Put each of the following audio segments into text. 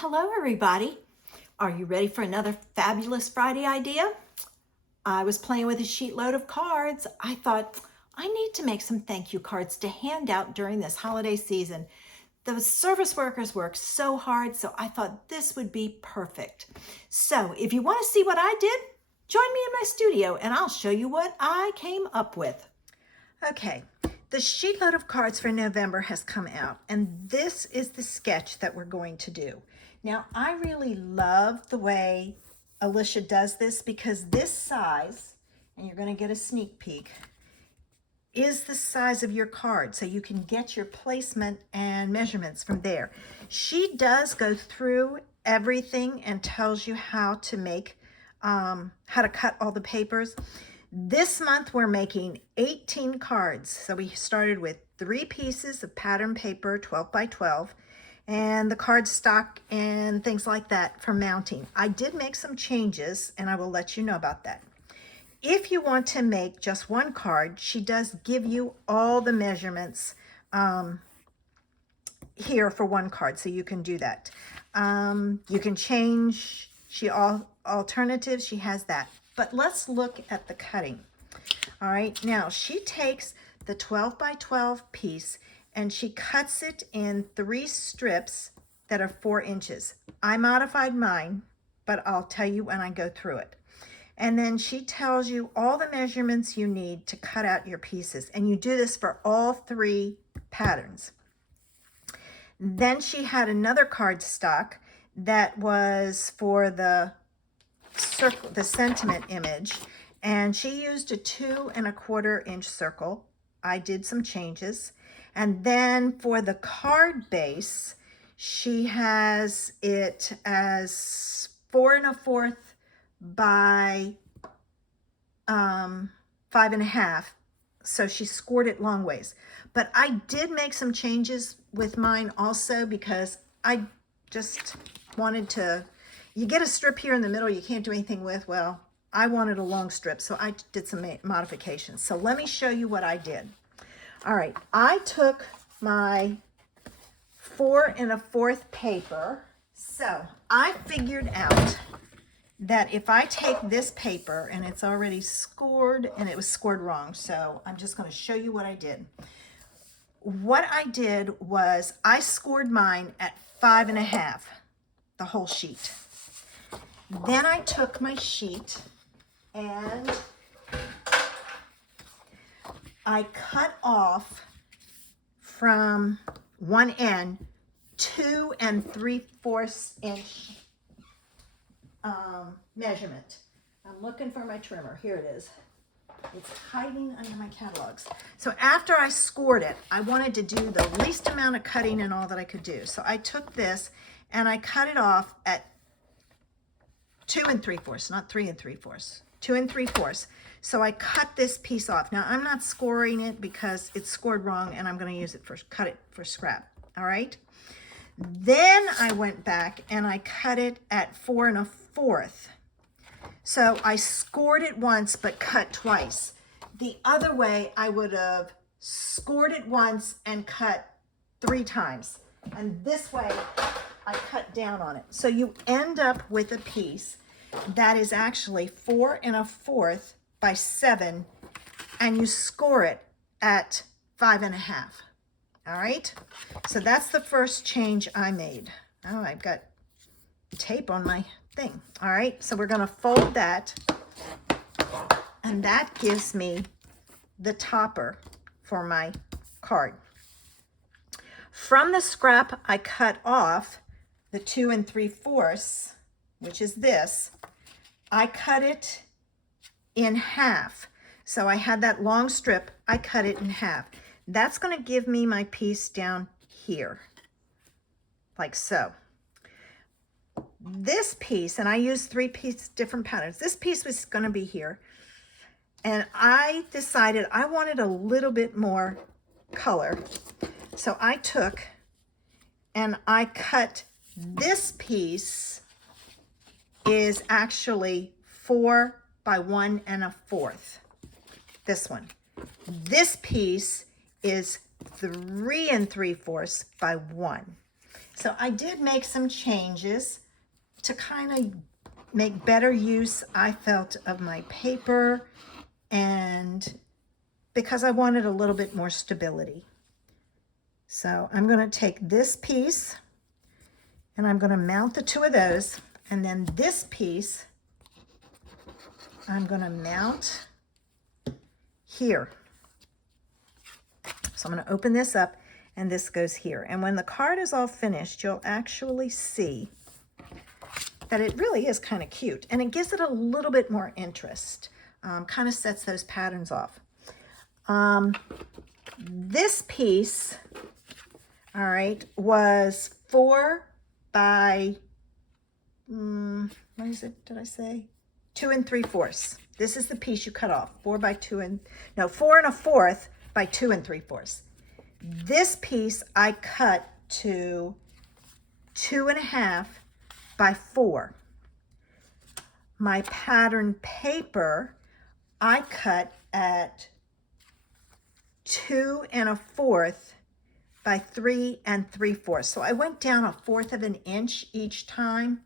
Hello, everybody. Are you ready for another fabulous Friday idea? I was playing with a sheetload of cards. I thought, I need to make some thank you cards to hand out during this holiday season. The service workers work so hard, so I thought this would be perfect. So if you want to see what I did, join me in my studio and I'll show you what I came up with. Okay, the sheetload of cards for November has come out, and this is the sketch that we're going to do. Now, I really love the way Alicia does this because this size, and you're going to get a sneak peek, is the size of your card, so you can get your placement and measurements from there. She does go through everything and tells you how to make, how to cut all the papers. This month we're making 18 cards. So we started with 3 pieces of pattern paper, 12 by 12, and the card stock and things like that for mounting. I did make some changes and I will let you know about that. If you want to make just one card, she does give you all the measurements here for one card, so you can do that. You can change, alternatives, she has that. But let's look at the cutting. All right, now she takes the 12 by 12 piece and she cuts it in 3 strips that are 4 inches. I modified mine, but I'll tell you when I go through it. And then she tells you all the measurements you need to cut out your pieces. And you do this for all 3 patterns. Then she had another card stock that was for the circle, the sentiment image, and she used a 2 1/4 inch circle. I did some changes. And then for the card base, she has it as 4 1/4 by 5 1/2. So she scored it long ways. But I did make some changes with mine also because I just wanted to, you get a strip here in the middle you can't do anything with. Well, I wanted a long strip, so I did some modifications. So let me show you what I did. All right, I took my 4 1/4 paper. So I figured out that if I take this paper, and it's already scored, and it was scored wrong, so I'm just going to show you what I did. What I did was I scored mine at 5 1/2, the whole sheet. Then I took my sheet and I cut off from one end 2 3/4 inch measurement. I'm looking for my trimmer. Here it is. It's hiding under my catalogs. So after I scored it, I wanted to do the least amount of cutting and all that I could do. So I took this and I cut it off at 2 3/4, not 3 3/4, 2 3/4. So I cut this piece off. Now I'm not scoring it because it's scored wrong and I'm going to use it for, cut it for scrap. All right. Then I went back and I cut it at 4 1/4. So I scored it once, but cut twice. The other way, I would have scored it once and cut 3 times. And this way, I cut down on it. So you end up with a piece that is actually 4 1/4 by 7, and you score it at 5 1/2. All right, so that's the first change I made. Oh, I've got tape on my thing. All right, so we're gonna fold that, and that gives me the topper for my card. From the scrap I cut off, the 2 3/4, which is this, I cut it in half. So I had that long strip, I cut it in half. That's going to give me my piece down here, like so. This piece, and I used 3 different patterns. This piece was going to be here. And I decided I wanted a little bit more color. So I took and I cut this piece is actually 4 by 1 1/4. This one. This piece is 3 3/4 by 1. So I did make some changes to kind of make better use, I felt, of my paper, and because I wanted a little bit more stability. So I'm going to take this piece and I'm going to mount the two of those, and then this piece I'm going to mount here. So I'm going to open this up and this goes here. And when the card is all finished, you'll actually see that it really is kind of cute, and it gives it a little bit more interest. Kind of sets those patterns off. This piece, all right, was 4 by, what is it, did I say? 2 3/4. This is the piece you cut off, 4 1/4 by 2 3/4. This piece I cut to 2 1/2 by 4. My pattern paper I cut at 2 1/4 by 3 3/4. So I went down 1/4 of an inch each time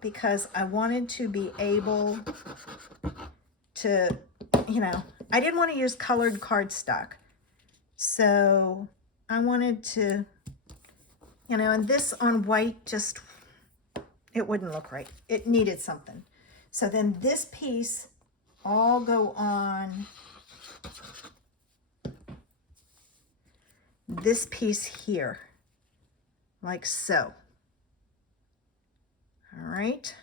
because I wanted to be able to, I didn't want to use colored cardstock. So I wanted to, and this on white just, it wouldn't look right. It needed something. So then this piece all go on this piece here, like so. All right.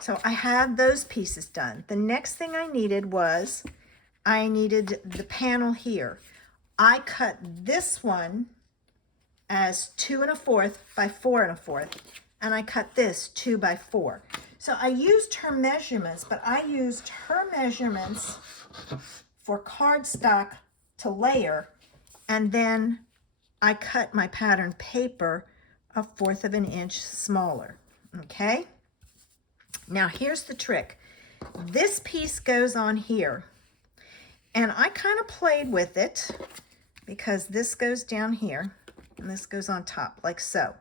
So I had those pieces done. The next thing I needed was, I needed the panel here. I cut this one as 2 1/4 by 4 1/4. And I cut this 2 by 4. So I used her measurements, but I used her measurements for cardstock to layer, and then I cut my pattern paper 1/4 of an inch smaller, okay? Now here's the trick. This piece goes on here, and I kind of played with it because this goes down here, and this goes on top, like so.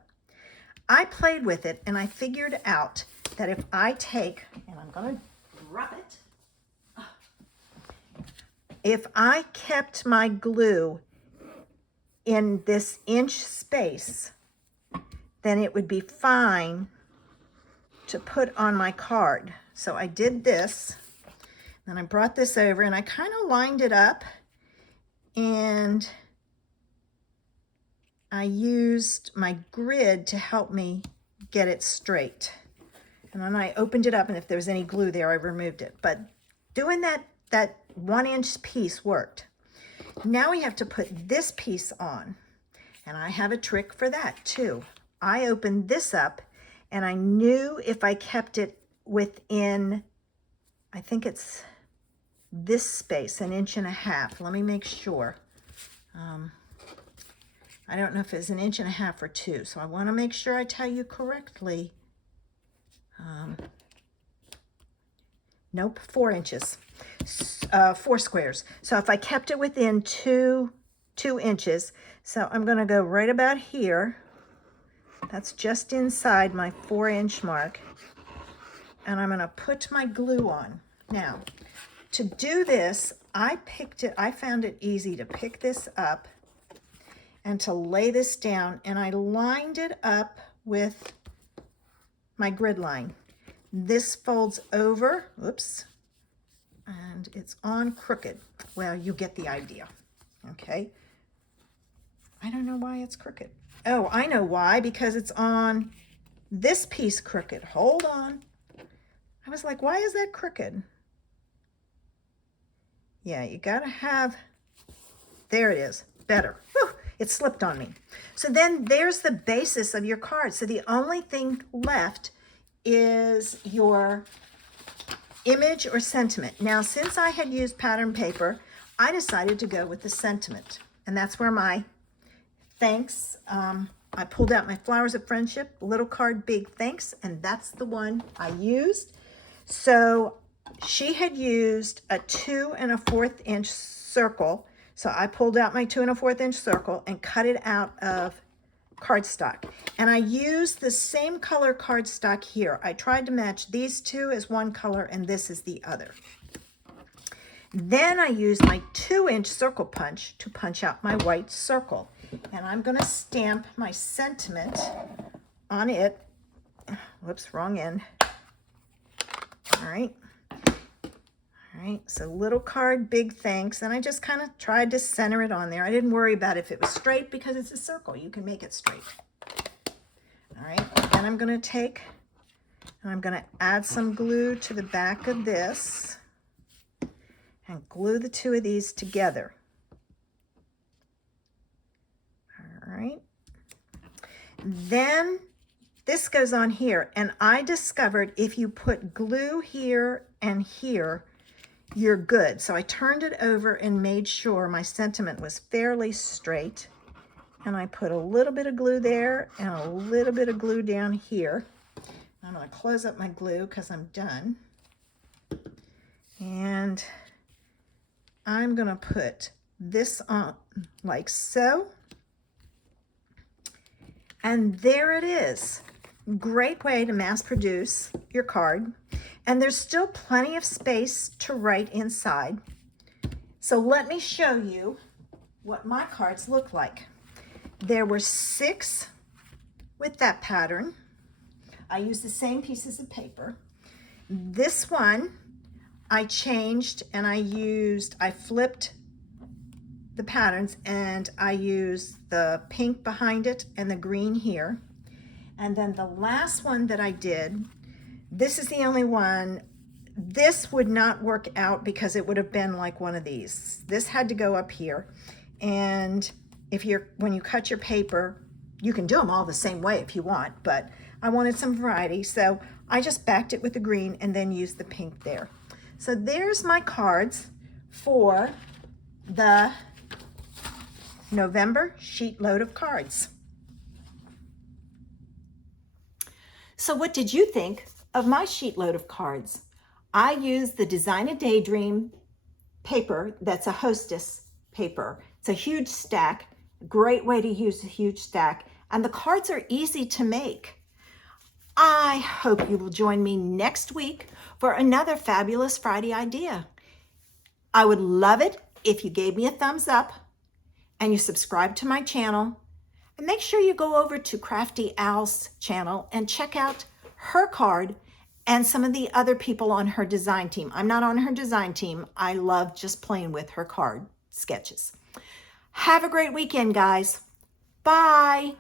I played with it, and I figured out that if I take, and I'm going to rub it, if I kept my glue in this inch space, then it would be fine to put on my card. So I did this, then I brought this over, and I kind of lined it up, and I used my grid to help me get it straight. And then I opened it up, and if there was any glue there, I removed it. But doing that 1 inch piece worked. Now we have to put this piece on. And I have a trick for that too. I opened this up, and I knew if I kept it within, I think it's this space, 1.5 inches. Let me make sure. I don't know if it's 1.5 inches or 2, so I want to make sure I tell you correctly. Nope, 4 inches, 4 squares. So if I kept it within 2 inches, so I'm going to go right about here. That's just inside my 4-inch mark, and I'm going to put my glue on. Now, to do this, I found it easy to pick this up and to lay this down, and I lined it up with my grid line. This folds over, oops, and it's on crooked. Well, you get the idea, okay? I don't know why it's crooked. Oh, I know why, because it's on this piece crooked. Hold on. I was like, why is that crooked? Yeah, you gotta have, there it is, better. Whew, it slipped on me. So then there's the basis of your card. So the only thing left is your image or sentiment. Now, since I had used pattern paper, I decided to go with the sentiment. And that's where my thanks, I pulled out my Flowers of Friendship, little card, big thanks, and that's the one I used. So she had used a 2 1/4 inch circle. So I pulled out my 2 1/4 inch circle and cut it out of cardstock. And I used the same color cardstock here. I tried to match these two as one color and this is the other. Then I used my 2-inch circle punch to punch out my white circle. And I'm going to stamp my sentiment on it. Whoops, wrong end. All right. All right, so little card, big thanks. And I just kind of tried to center it on there. I didn't worry about if it was straight because it's a circle. You can make it straight. All right, then I'm going to take and I'm going to add some glue to the back of this and glue the two of these together. All right. Then this goes on here, and I discovered if you put glue here and here, you're good. So I turned it over and made sure my sentiment was fairly straight. And I put a little bit of glue there and a little bit of glue down here. I'm going to close up my glue because I'm done. And I'm going to put this on like so. And there it is. Great way to mass produce your card. And there's still plenty of space to write inside. So let me show you what my cards look like. There were 6 with that pattern. I used the same pieces of paper. This one I changed and I flipped the patterns and I used the pink behind it and the green here. And then the last one that I did, this is the only one. This would not work out because it would have been like one of these. This had to go up here. And when you cut your paper, you can do them all the same way if you want, but I wanted some variety. So I just backed it with the green and then used the pink there. So there's my cards for the November Sheetload of Cards. So what did you think of my sheetload of cards? I used the Design a Daydream paper that's a Hostess paper. It's a huge stack, great way to use a huge stack, and the cards are easy to make. I hope you will join me next week for another fabulous Friday idea. I would love it if you gave me a thumbs up and you subscribe to my channel. And make sure you go over to Crafty Al's channel and check out her card and some of the other people on her design team. I'm not on her design team. I love just playing with her card sketches. Have a great weekend, guys. Bye.